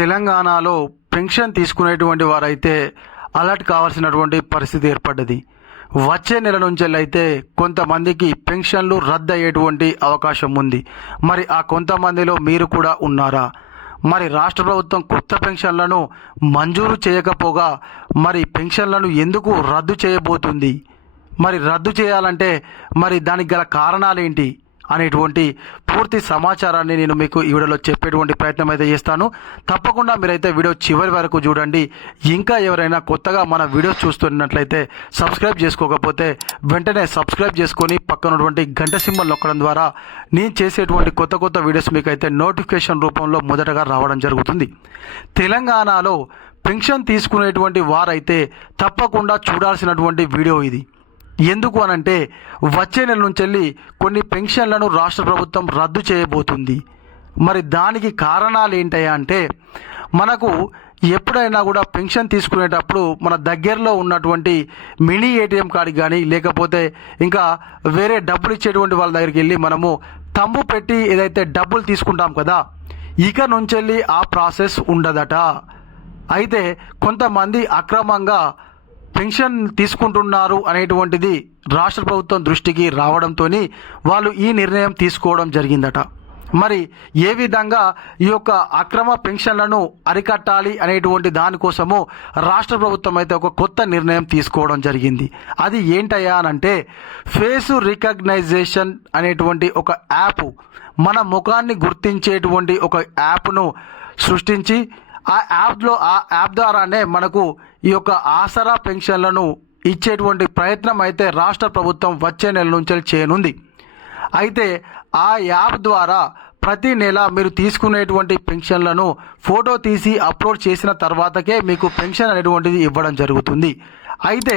తెలంగాణలో పెన్షన్ తీసుకునేటువంటి వారైతే అలర్ట్ కావాల్సినటువంటి పరిస్థితి ఏర్పడ్డది. వచ్చే నెల నుంచి అయితే కొంతమందికి పెన్షన్లు రద్దు అయ్యేటువంటి అవకాశం ఉంది. మరి ఆ కొంతమందిలో మీరు కూడా ఉన్నారా? మరి రాష్ట్ర ప్రభుత్వం కొత్త పెన్షన్లను మంజూరు చేయకపోగా మరి పెన్షన్లను ఎందుకు రద్దు చేయబోతుంది? మరి రద్దు చేయాలంటే మరి దానికి గల కారణాలేంటి? అనేటువంటి పూర్తి సమాచారాన్ని నేను మీకు ఈ వీడియోలో చెప్పేటువంటి ప్రయత్నం అయితే చేస్తాను. తప్పకుండా మీరైతే వీడియో చివరి వరకు చూడండి. ఇంకా ఎవరైనా కొత్తగా మన వీడియోస్ చూస్తున్నట్లయితే సబ్స్క్రైబ్ చేసుకోకపోతే వెంటనే సబ్స్క్రైబ్ చేసుకొని పక్కన ఉన్నటువంటి గంట సింబల్ నొక్కడం ద్వారా నేను చేసేటువంటి కొత్త కొత్త వీడియోస్ మీకు అయితే నోటిఫికేషన్ రూపంలో మొదటగా రావడం జరుగుతుంది. తెలంగాణలో పెన్షన్ తీసుకునేటువంటి వారైతే తప్పకుండా చూడాల్సినటువంటి వీడియో ఇది. ఎందుకు అనంటే వచ్చే నెల నుంచి వెళ్ళి కొన్ని పెన్షన్లను రాష్ట్ర ప్రభుత్వం రద్దు చేయబోతుంది. మరి దానికి కారణాలు ఏంటయ్యా అంటే మనకు ఎప్పుడైనా కూడా పెన్షన్ తీసుకునేటప్పుడు మన దగ్గరలో ఉన్నటువంటి మినీ ఏటీఎం కార్డు కానీ లేకపోతే ఇంకా వేరే డబ్బులు ఇచ్చేటువంటి వాళ్ళ దగ్గరికి వెళ్ళి మనము తంబు పెట్టి ఏదైతే డబ్బులు తీసుకుంటాం కదా ఇక నుంచి వెళ్ళి ఆ ప్రాసెస్ ఉండదట. అయితే కొంతమంది అక్రమంగా పెన్షన్ తీసుకుంటున్నారు అనేటువంటిది రాష్ట్ర ప్రభుత్వం దృష్టికి రావడంతో వాళ్ళు ఈ నిర్ణయం తీసుకోవడం జరిగిందట. మరి ఏ విధంగా ఈ యొక్క అక్రమ పెన్షన్లను అరికట్టాలి అనేటువంటి దానికోసము రాష్ట్ర ప్రభుత్వం అయితే ఒక కొత్త నిర్ణయం తీసుకోవడం జరిగింది. అది ఏంటయ్యా అనంటే ఫేస్ రికగ్నైజేషన్ అనేటువంటి ఒక యాప్ మన ముఖాన్ని గుర్తించేటువంటి ఒక యాప్ను సృష్టించి ఆ యాప్లో ఆ యాప్ ద్వారానే మనకు ఈ యొక్క ఆసరా పెన్షన్లను ఇచ్చేటువంటి ప్రయత్నం అయితే రాష్ట్ర ప్రభుత్వం వచ్చే నెల నుంచి చేయనుంది. అయితే ఆ యాప్ ద్వారా ప్రతి నెల మీరు తీసుకునేటువంటి పెన్షన్లను ఫోటో తీసి అప్లోడ్ చేసిన తర్వాతకే మీకు పెన్షన్ అనేటువంటిది ఇవ్వడం జరుగుతుంది. అయితే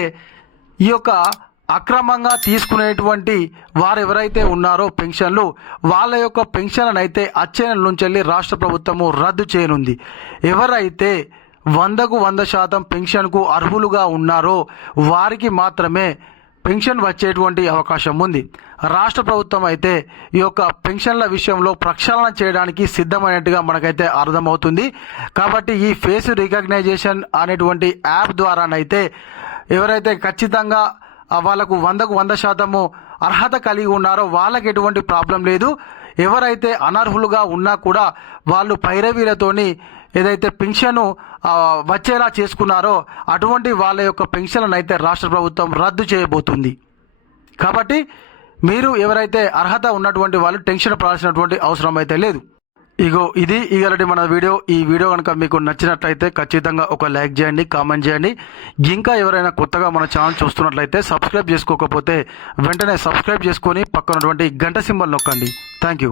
ఈ యొక్క అక్రమంగా తీసుకునేటువంటి వారు ఎవరైతే ఉన్నారో పెన్షన్లు వాళ్ళ యొక్క పెన్షన్ అయితే అచ్చే నెల నుంచి వెళ్ళి రాష్ట్ర ప్రభుత్వము రద్దు చేయనుంది. ఎవరైతే వందకు వంద శాతం పెన్షన్కు అర్హులుగా ఉన్నారో వారికి మాత్రమే పెన్షన్ వచ్చేటువంటి అవకాశం ఉంది. రాష్ట్ర ప్రభుత్వం అయితే ఈ యొక్క పెన్షన్ల విషయంలో ప్రక్షాళన చేయడానికి సిద్ధమైనట్టుగా మనకైతే అర్థమవుతుంది. కాబట్టి ఈ ఫేస్ రికగ్నైజేషన్ అనేటువంటి యాప్ ద్వారానైతే ఎవరైతే ఖచ్చితంగా వాళ్ళకు వందకు వంద శాతము అర్హత కలిగి ఉన్నారో వాళ్ళకి ఎటువంటి ప్రాబ్లం లేదు. ఎవరైతే అనర్హులుగా ఉన్నా కూడా వాళ్ళు పైరవీలతోని ఏదైతే పెన్షన్ వచ్చేలా చేసుకున్నారో అటువంటి వాళ్ళ యొక్క పెన్షన్లను అయితే రాష్ట్ర ప్రభుత్వం రద్దు చేయబోతుంది. కాబట్టి మీరు ఎవరైతే అర్హత ఉన్నటువంటి వాళ్ళు టెన్షన్ పడాల్సినటువంటి అవసరం అయితే లేదు. ఇగో ఇది ఇగలటి మన వీడియో. ఈ వీడియో కనుక మీకు నచ్చినట్లయితే ఖచ్చితంగా ఒక లైక్ చేయండి కామెంట్ చేయండి. ఇంకా ఎవరైనా కొత్తగా మన ఛానల్ చూస్తున్నట్లయితే సబ్స్క్రైబ్ చేసుకోకపోతే వెంటనే సబ్స్క్రైబ్ చేసుకొని పక్కనటువంటి గంట సింబల్ నొక్కండి. Thank you.